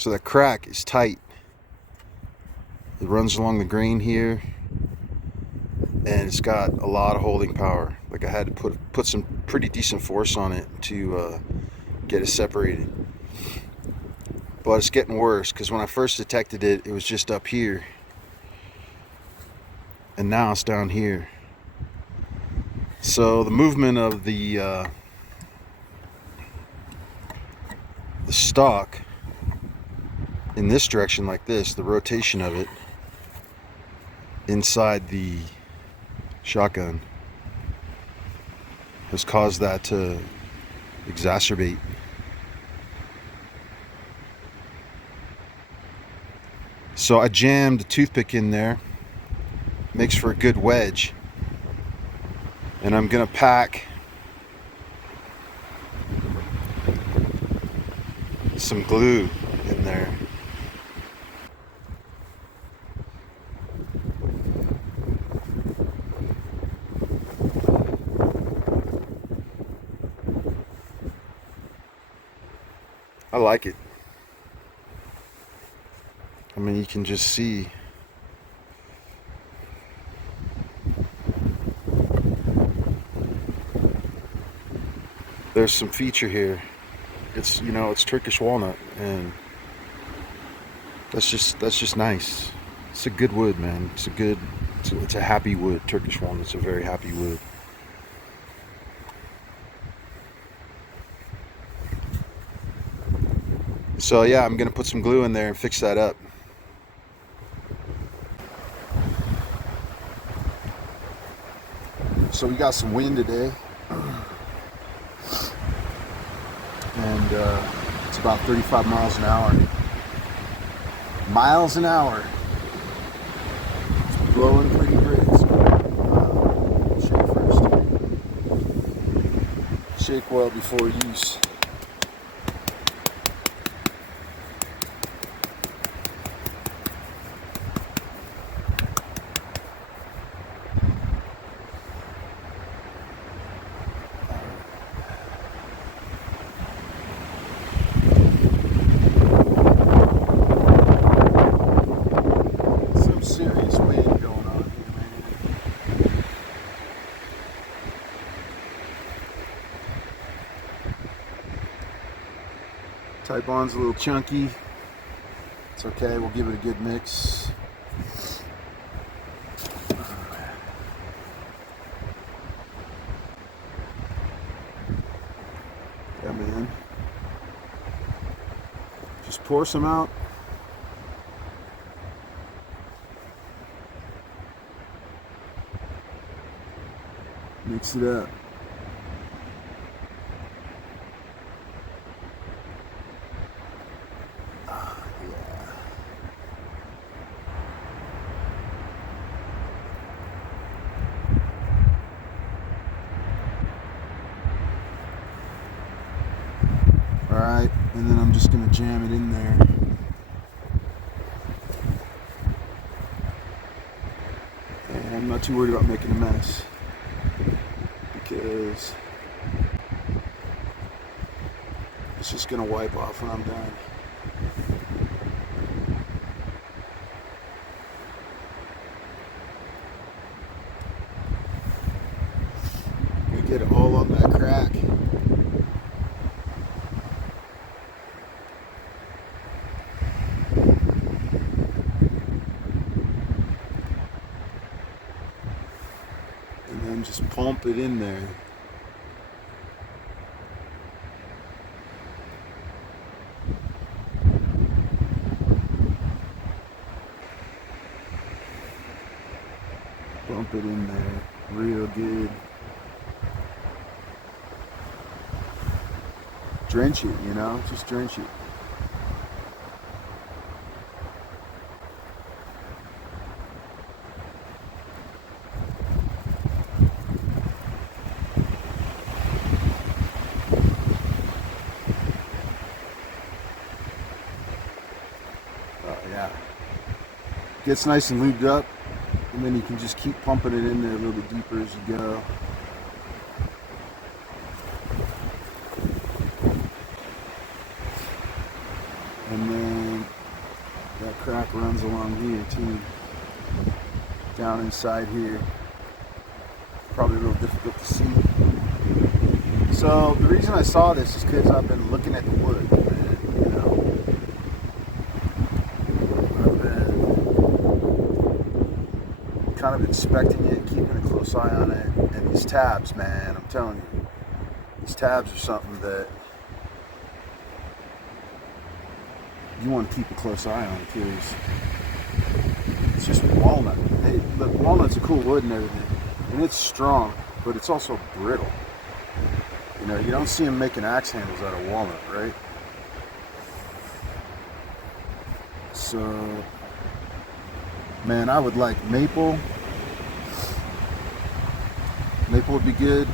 So the crack is tight. It runs along the grain here, and it's got a lot of holding power. Like, I had to put some pretty decent force on it to get it separated. But it's getting worse, because when I first detected it, it was just up here, and now it's down here. So the movement of the stock in this direction, like this, the rotation of it inside the shotgun has caused that to exacerbate. So I jammed a toothpick in there, makes for a good wedge, and I'm gonna pack some glue in there. I like it. I mean, you can just see there's some feature here. It's, you know, it's Turkish walnut, and that's just nice. It's a good wood, man. It's a happy wood. Turkish walnut's a very happy wood. So yeah, I'm gonna put some glue in there and fix that up. So we got some wind today, and it's about 35 miles an hour. Miles an hour. It's blowing pretty great. So, shake first. Shake well before use. Type on's a little chunky. It's okay, we'll give it a good mix. Come in. Just pour some out. Mix it up. Alright, and then I'm just going to jam it in there. And I'm not too worried about making a mess, because it's just going to wipe off when I'm done. We get it all on that crack. And then just pump it in there. Pump it in there real good. Drench it, you know, just drench it. Yeah, gets nice and lubed up, and then you can just keep pumping it in there a little bit deeper as you go. And then Crack runs along here too. Down inside here. Probably a little difficult to see. So the reason I saw this is because I've been looking at the wood, and you know, I've been kind of inspecting it, keeping a close eye on it, and these tabs, man, I'm telling you, these tabs are something that you want to keep a close eye on because it's just walnut. Hey, look, walnut's a cool wood and everything, and it's strong, but it's also brittle. You know, you don't see them making axe handles out of walnut, right? So, man, I would like maple. Maple would be good.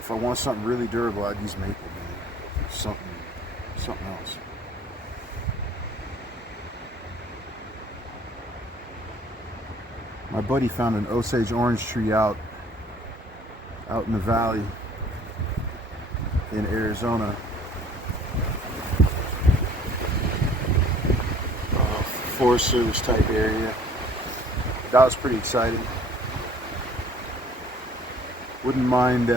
If I want something really durable, I'd use maple, man. Something else. My buddy found an Osage orange tree out in the valley in Arizona. Forest Service type area. That was pretty exciting. Wouldn't mind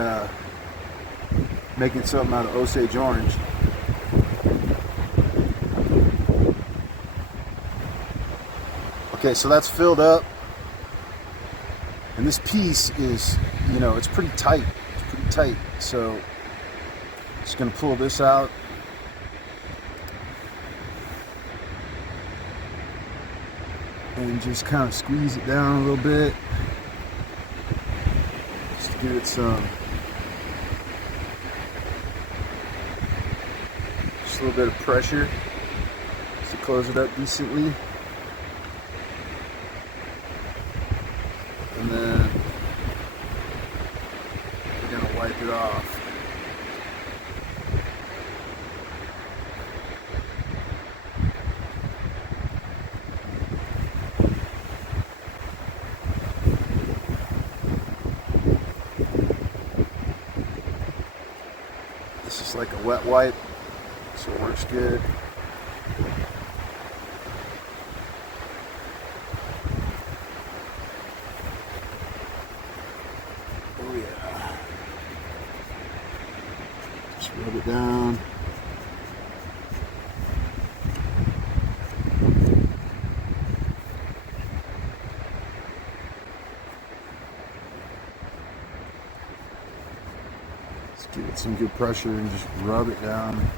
making something out of Osage orange. Okay, so that's filled up. And this piece is, you know, it's pretty tight. It's pretty tight. So just gonna pull this out. And just kind of squeeze it down a little bit. Just to give it some, just a little bit of pressure. Just to close it up decently. And then we're gonna wipe it off. This is like a wet wipe, so it works good. Oh yeah. Just rub it down. Let's give it some good pressure and just rub it down.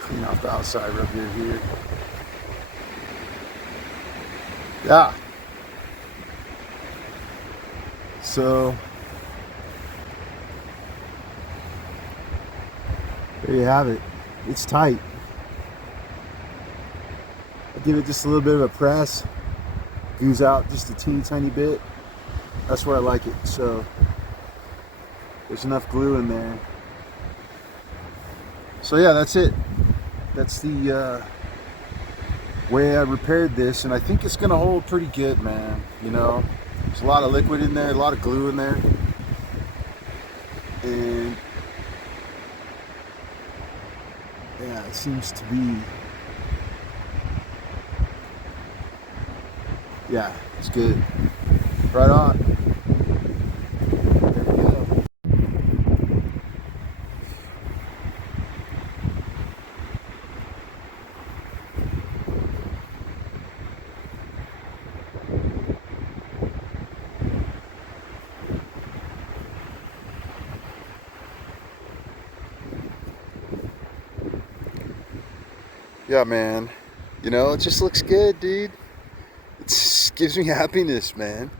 Clean off the outside, rub it here. Yeah. So there you have it. It's tight. I give it just a little bit of a press. Goes out just a teeny tiny bit. That's where I like it. So there's enough glue in there. So yeah, that's it. That's the way I repaired this, and I think it's gonna hold pretty good, man. You know, there's a lot of liquid in there, a lot of glue in there, and yeah, it seems to be, yeah, it's good. Right on. There we go. Yeah, man. You know, it just looks good, dude. It just gives me happiness, man.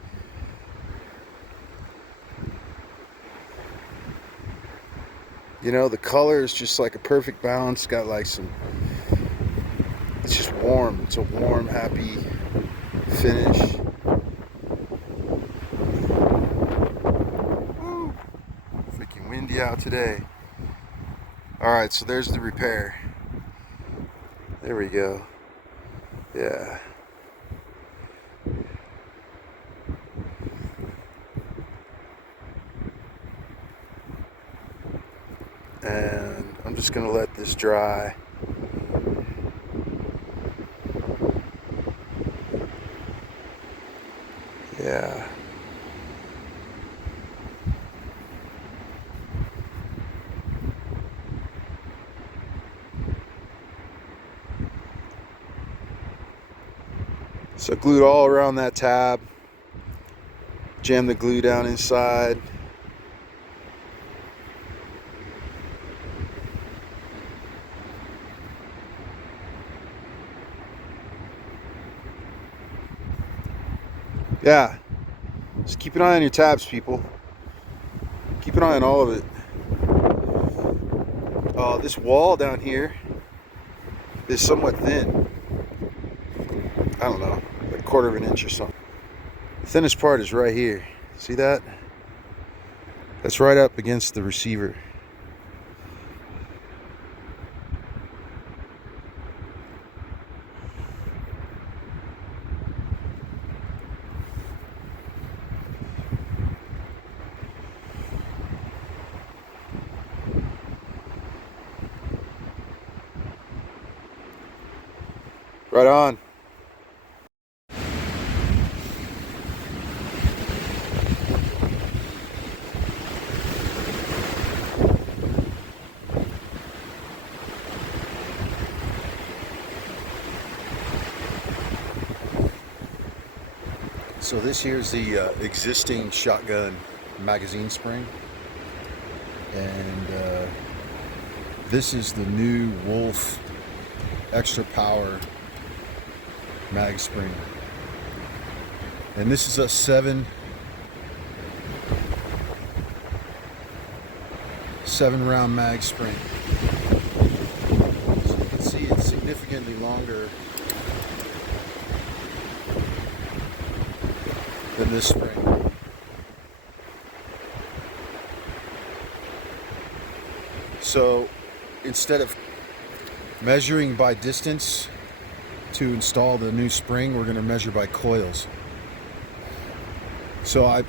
You know, the color is just like a perfect balance. It's got like some, it's just warm. It's a warm, happy finish. Woo. Freaking windy out today. Alright, so there's the repair. There we go. Yeah. and I'm just gonna let this dry. Yeah. So glued all around that tab. Jam the glue down inside. Yeah. Just keep an eye on your tabs, people. Keep an eye on all of it. This wall down here is somewhat thin. I don't know, like 1/4 of an inch or something. The thinnest part is right here. See that? That's right up against the receiver. Right on. So this here's the existing shotgun magazine spring, and this is the new Wolfe extra power mag spring, and this is a 7-round mag spring. So you can see it's significantly longer than this spring. So instead of measuring by distance to install the new spring, we're going to measure by coils. So I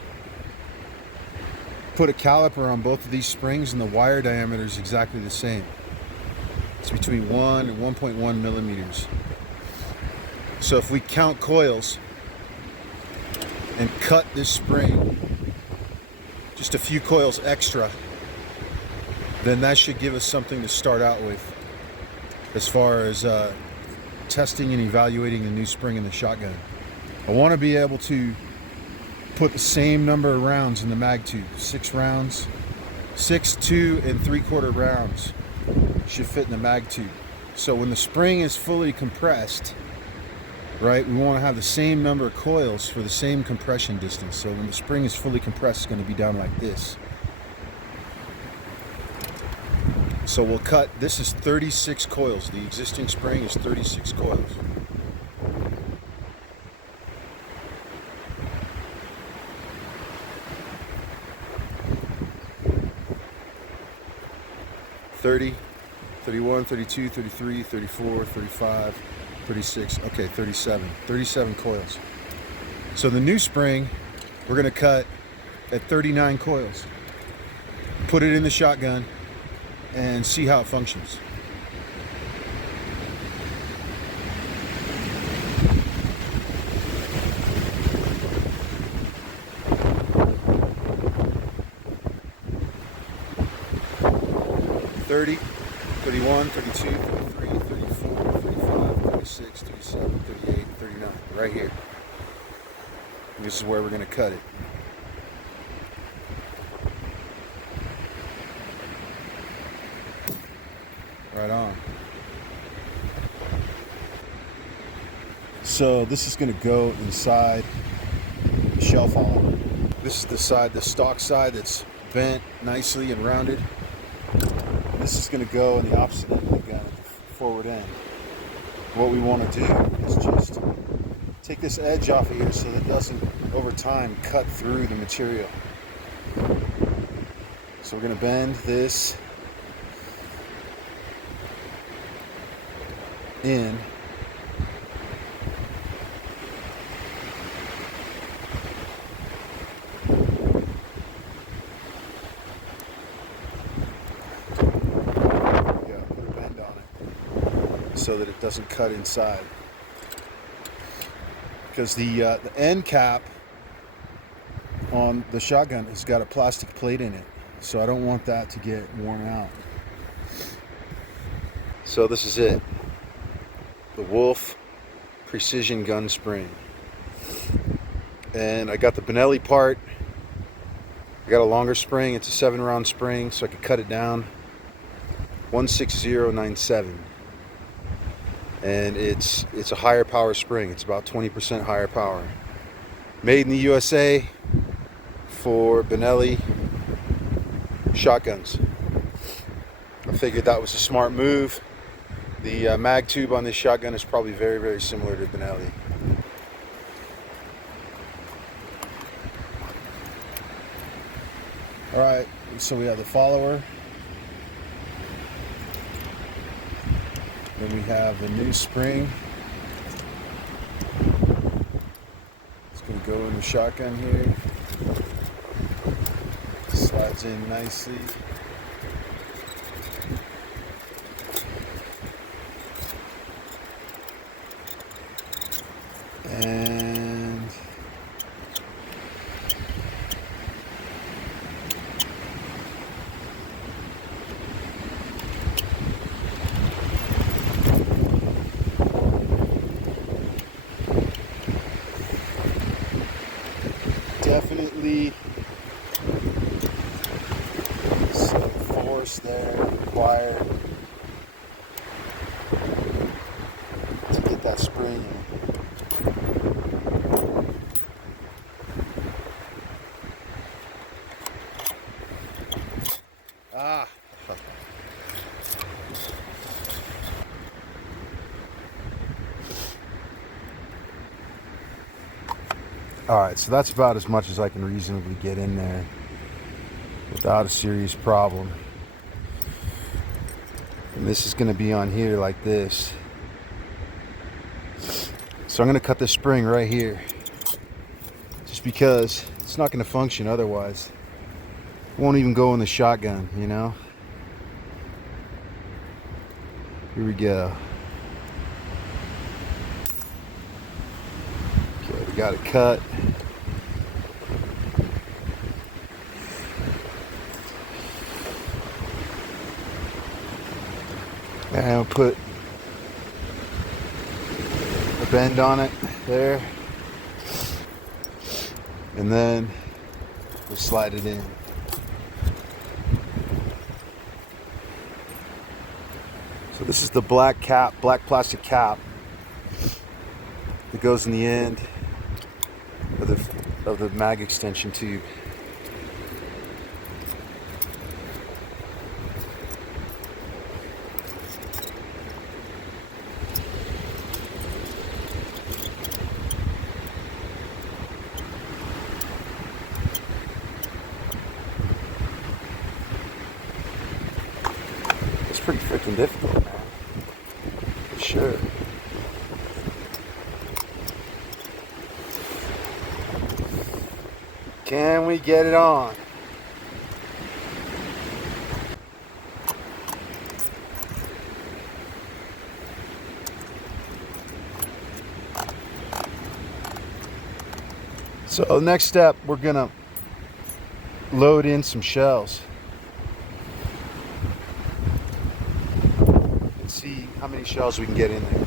put a caliper on both of these springs, and the wire diameter is exactly the same. It's between 1 and 1.1 millimeters. So if we count coils and cut this spring just a few coils extra, then that should give us something to start out with as far as testing and evaluating the new spring in the shotgun. I want to be able to put the same number of rounds in the mag tube. 6 rounds, 6 2 3/4 rounds should fit in the mag tube. So when the spring is fully compressed, right, we want to have the same number of coils for the same compression distance. So when the spring is fully compressed, it's going to be down like this. So we'll cut, this is 36 coils. The existing spring is 36 coils. $30, $31, $32, $33, $34, $35, $36, okay, $37 coils. So the new spring, we're gonna cut at 39 coils. Put it in the shotgun and see how it functions. $30, $31, $32, $33, $34, $35, $36, $37, $38, $39, right here. And this is where we're going to cut it. Right on. So this is going to go inside the shell follower. This is the side, the stock side, that's bent nicely and rounded. This is going to go in the opposite end of the gun, at the forward end. What we want to do is just take this edge off of here so that it doesn't, over time, cut through the material. So we're going to bend this in. so that it doesn't cut inside. Because the end cap on the shotgun has got a plastic plate in it, so I don't want that to get worn out. So this is it, the Wolfe precision gun spring. And I got the Benelli part. I got a longer spring. It's a 7-round spring, so I could cut it down. 16097, and it's a higher power spring. It's about 20% higher power. Made in the USA for Benelli shotguns. I figured that was a smart move. The mag tube on this shotgun is probably very, very similar to Benelli. All right, so we have the follower. Then we have the new spring. It's going to go in the shotgun here. Slides in nicely. And definitely some force there required to get that spring in. Ah. All right, so that's about as much as I can reasonably get in there without a serious problem. And this is going to be on here like this. So I'm going to cut this spring right here, just because it's not going to function otherwise. It won't even go in the shotgun, you know. Here we go. Okay, we got it cut. And I'll put a bend on it there. And then we'll slide it in. So this is the black cap, black plastic cap that goes in the end of the mag extension tube. It's pretty freaking difficult, man. For sure. Can we get it on? So next step, we're gonna load in some shells and see how many shells we can get in there.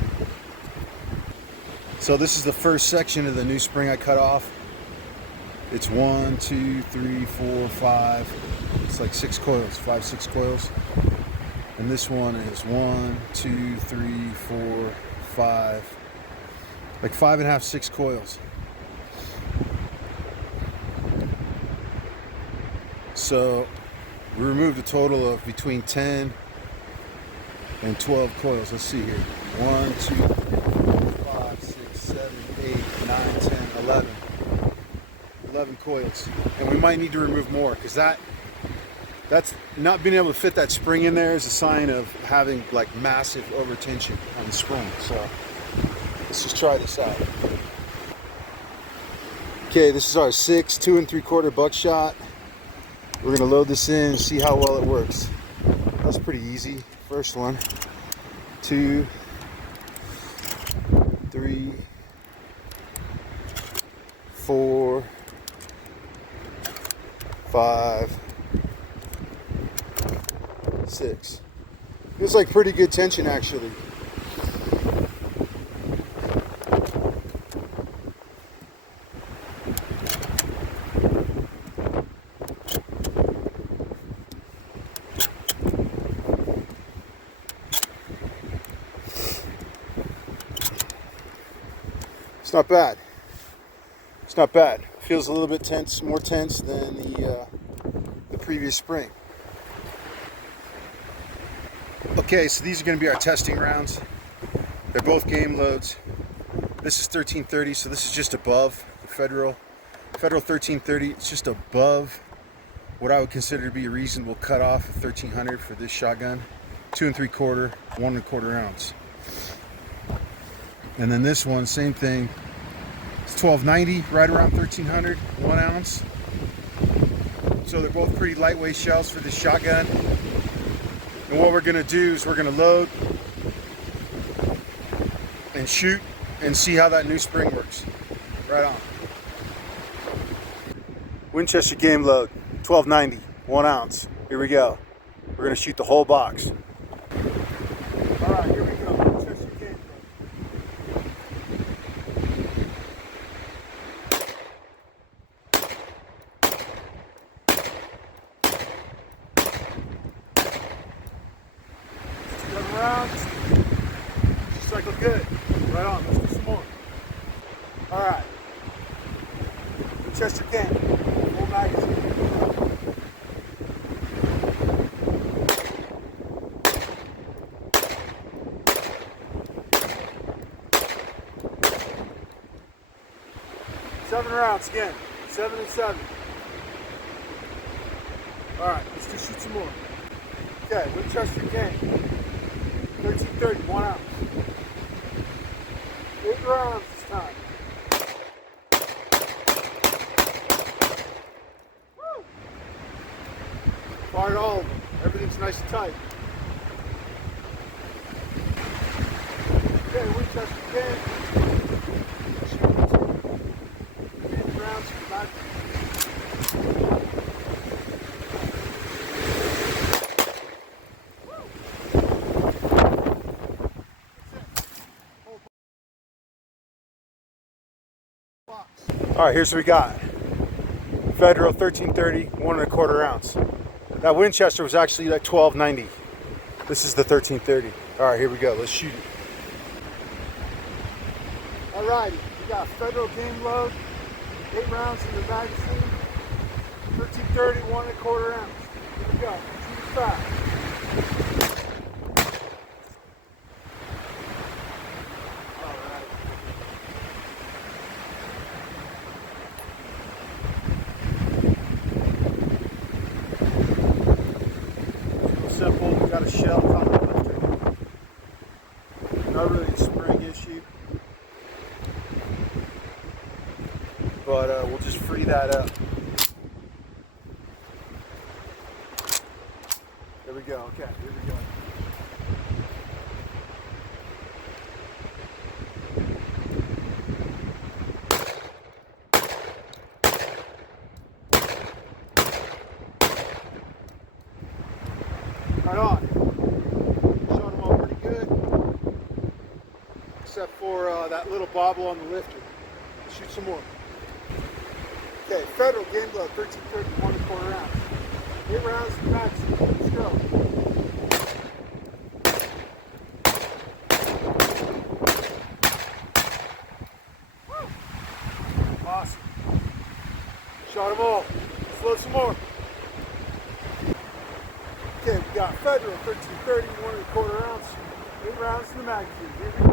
So this is the first section of the new spring I cut off. It's 1, 2, 3, 4, 5. It's like 6 coils, 5, 6 coils. And this one is 1, 2, 3, 4, 5. Like 5.5, 6 coils. So we removed a total of between 10 and 12 coils. Let's see here. 1, 2, 3, 4, 5, 6, 7, 8, 9, 10, 11. 11 coils. And we might need to remove more, because that's not being able to fit that spring in there is a sign of having like massive over tension on the spring. So let's just try this out. Okay, this is our 6 2 3/4 buckshot. We're gonna load this in and see how well it works. That's pretty easy. First one, 2, 3, 4, 5, 6. Feels like pretty good tension actually. It's not bad. It's not bad. Feels a little bit tense, more tense than the previous spring. Okay, so these are going to be our testing rounds. They're both game loads. This is 1330, so this is just above the Federal 1330. It's just above what I would consider to be a reasonable cutoff of 1300 for this shotgun. 2 3/4, 1 1/4 ounce. And then this one, same thing. It's 1290, right around 1300, 1 ounce. So they're both pretty lightweight shells for this shotgun. And what we're gonna do is we're gonna load and shoot and see how that new spring works. Right on. Winchester game load, 1290, 1 ounce. Here we go. We're gonna shoot the whole box. All right, here we go. Winchester game load. Rounds. Cycle good. Right on. Let's do some more. All right. Winchester game. Full magazine. Seven rounds again. 7 and 7. All right. Let's just shoot some more. Okay. Winchester game. 1330, 1 ounce. 8 rounds this time. Woo! Fired all of them. Everything's nice and tight. Okay, Winchester game. 8 rounds from the back. All right, here's what we got. Federal 1330, 1 1/4 ounce. That Winchester was actually like 1290. This is the 1330. All right, here we go. Let's shoot it. All righty, we got Federal game load, 8 rounds in the magazine, 1330, 1 1/4 ounce. Here we go. Shoot it fast. Simple, we got a shell on the lifter. Not really a spring issue, but we'll just free that up. There we go. Okay, here we go. Right on. Shot them all pretty good, except for that little bobble on the lifter. Let's shoot some more. Okay, Federal game load, 1330, 1 1/4 ounce. 8 rounds in the magazine. Let's go. Woo. Awesome. Shot them all. Let's load some more. Okay, we got Federal 1330, 1 1/4 ounce, 8 rounds in the magazine. Here we go.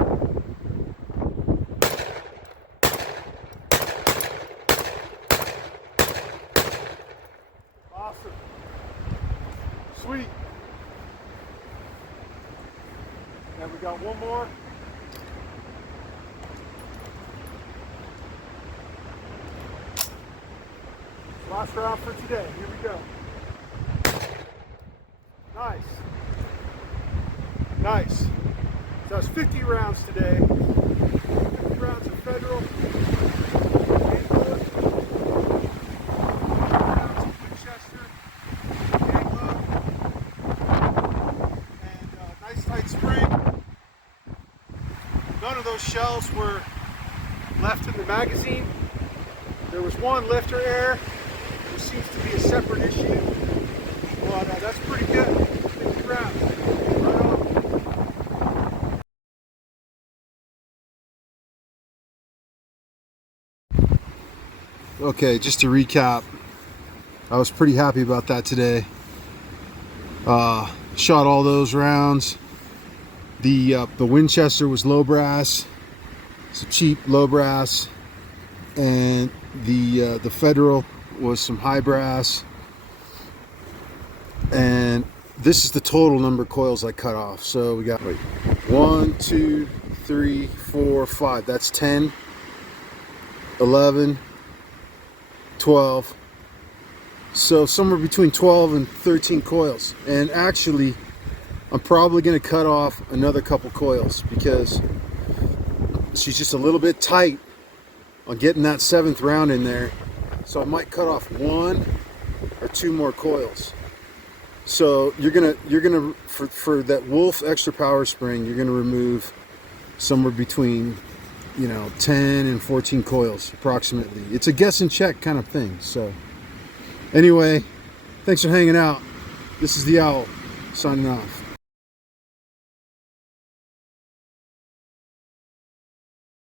Awesome. Sweet. And we got one more. Last round for today. Here we go. Nice. Nice. So that's 50 rounds today. rounds of Federal. 8 rounds of Winchester. 8 load. And nice tight spring. None of those shells were left in the magazine. There was one lifter error, which seems to be a separate issue. But that's pretty good. 50 rounds. Right on. Okay, just to recap, I was pretty happy about that today. Shot all those rounds. The Winchester was low brass. It's a cheap low brass, and the Federal was some high brass. And this is the total number of coils I cut off. So we got 1, 2, 3, 4, 5. That's 10, 11, 12. So somewhere between 12 and 13 coils. And actually, I'm probably going to cut off another couple coils because she's just a little bit tight on getting that 7th round in there. So I might cut off 1 or 2 more coils. So you're gonna for that Wolfe extra power spring, you're gonna remove somewhere between 10 and 14 coils approximately. It's a guess and check kind of thing. So anyway, thanks for hanging out. This is the Owl signing off.